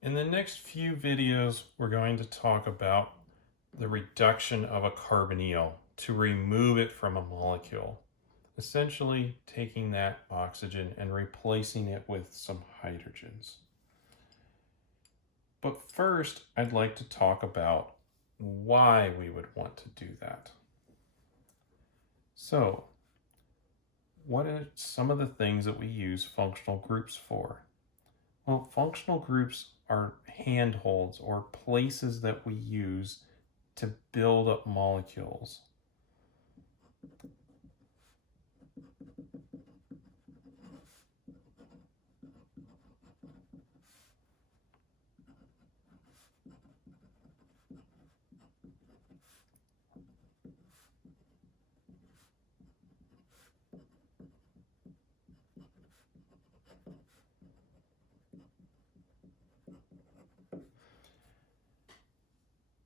In the next few videos, we're going to talk about the reduction of a carbonyl to remove it from a molecule, essentially taking that oxygen and replacing it with some hydrogens. But first, I'd like to talk about why we would want to do that. So, what are some of the things that we use functional groups for? Well, functional groups are handholds or places that we use to build up molecules.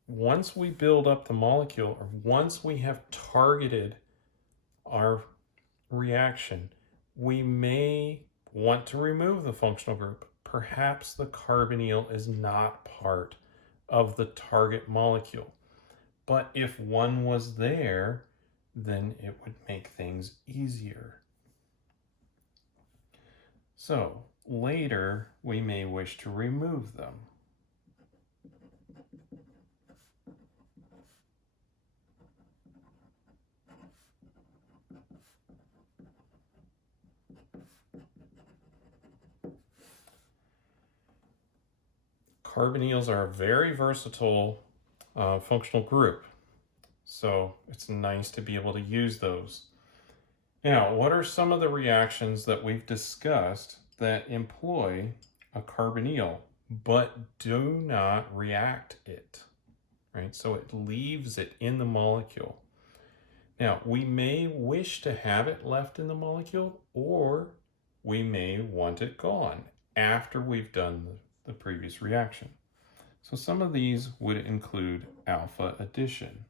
Once we build up the molecule, or once we have targeted our reaction, we may want to remove the functional group. Perhaps the carbonyl is not part of the target molecule. But if one was there, then it would make things easier. So later, we may wish to remove them. Carbonyls are a very versatile functional group, so it's nice to be able to use those. Now, what are some of the reactions that we've discussed that employ a carbonyl but do not react it, right? So it leaves it in the molecule. Now, we may wish to have it left in the molecule, or we may want it gone after we've done the previous reaction. So some of these would include alpha addition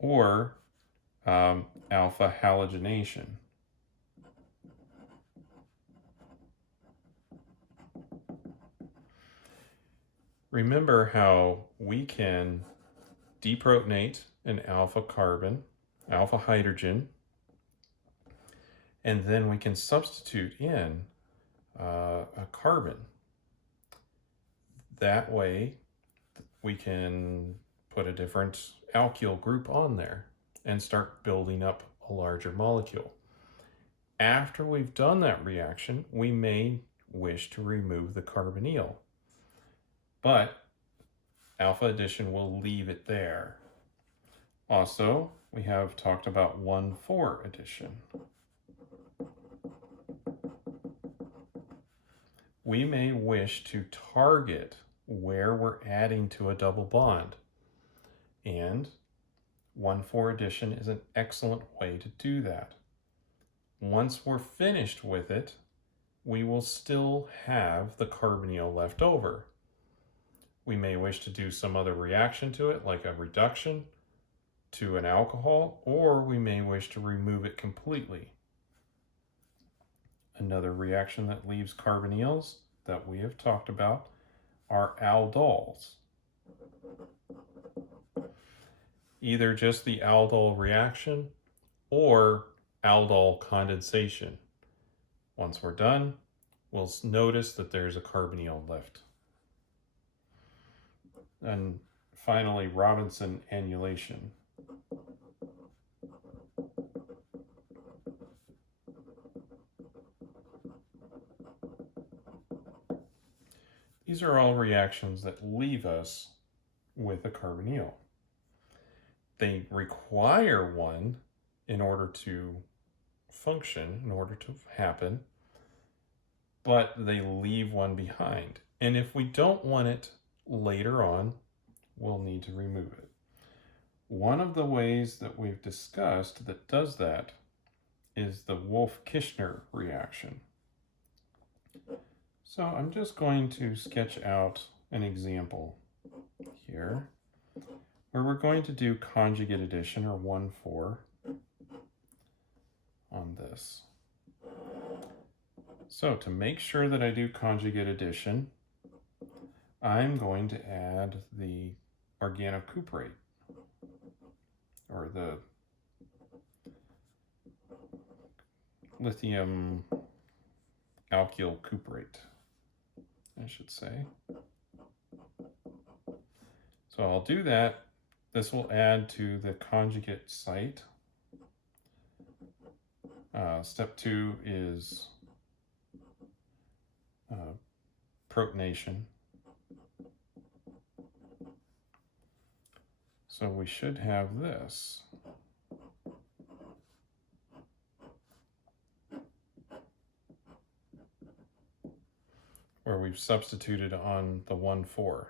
or alpha halogenation. Remember how we can deprotonate an alpha carbon, alpha hydrogen, and then we can substitute in a carbon. That way we can put a different alkyl group on there and start building up a larger molecule. After we've done that reaction, we may wish to remove the carbonyl, but alpha addition will leave it there. Also, we have talked about 1,4 addition. We may wish to target where we're adding to a double bond, and 1,4 addition is an excellent way to do that. Once we're finished with it, we will still have the carbonyl left over. We may wish to do some other reaction to it, like a reduction to an alcohol, or we may wish to remove it completely. Another reaction that leaves carbonyls that we have talked about are aldols. Either just the aldol reaction or aldol condensation. Once we're done, we'll notice that there's a carbonyl left. And finally, Robinson annulation. These are all reactions that leave us with a carbonyl. They require one in order to function, in order to happen, but they leave one behind. And if we don't want it later on, we'll need to remove it. One of the ways that we've discussed that does that is the Wolff-Kishner reaction. So I'm just going to sketch out an example here where we're going to do conjugate addition, or 1,4, on this. So to make sure that I do conjugate addition, I'm going to add the organocuprate, or the lithium alkyl cuprate, I should say. So I'll do that. This will add to the conjugate site. Step 2 is protonation. So we should have this. Where we've substituted on the 1,4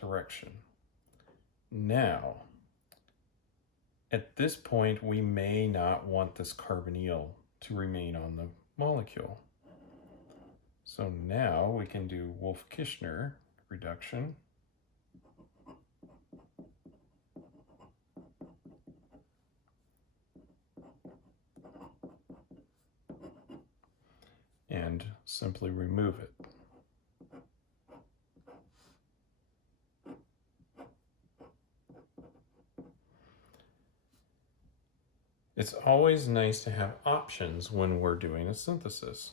direction. Now, at this point, we may not want this carbonyl to remain on the molecule. So now we can do Wolff-Kishner reduction. And simply remove it. It's always nice to have options when we're doing a synthesis.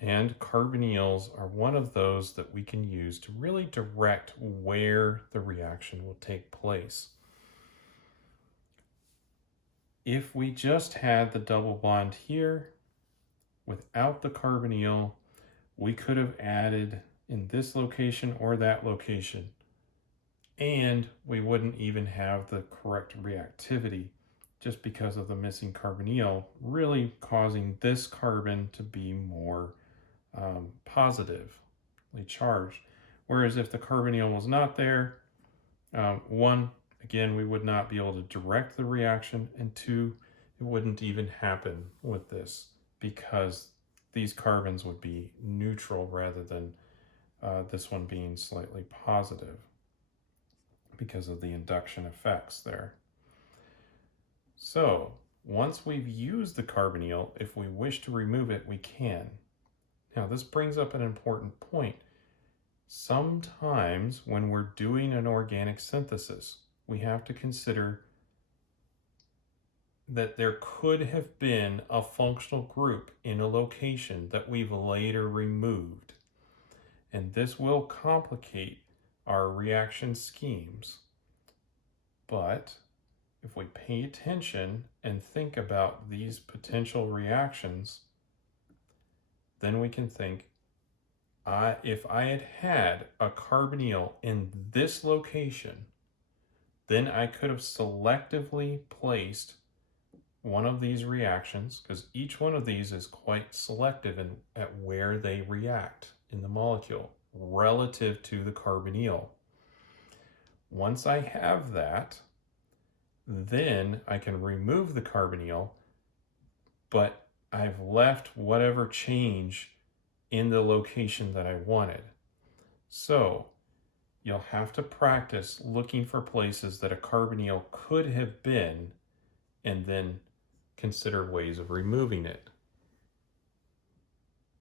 And carbonyls are one of those that we can use to really direct where the reaction will take place. If we just had the double bond here, without the carbonyl, we could have added in this location or that location, and we wouldn't even have the correct reactivity just because of the missing carbonyl, really causing this carbon to be more positively charged. Whereas if the carbonyl was not there, one, again, we would not be able to direct the reaction, and two, it wouldn't even happen with this because these carbons would be neutral rather than this one being slightly positive because of the induction effects there. So once we've used the carbonyl, if we wish to remove it, we can. Now this brings up an important point. Sometimes when we're doing an organic synthesis, we have to consider that there could have been a functional group in a location that we've later removed. And this will complicate our reaction schemes. But if we pay attention and think about these potential reactions, then we can think, if I had had a carbonyl in this location, then I could have selectively placed one of these reactions, because each one of these is quite selective at where they react in the molecule relative to the carbonyl. Once I have that, then I can remove the carbonyl, but I've left whatever change in the location that I wanted. So you'll have to practice looking for places that a carbonyl could have been and then consider ways of removing it.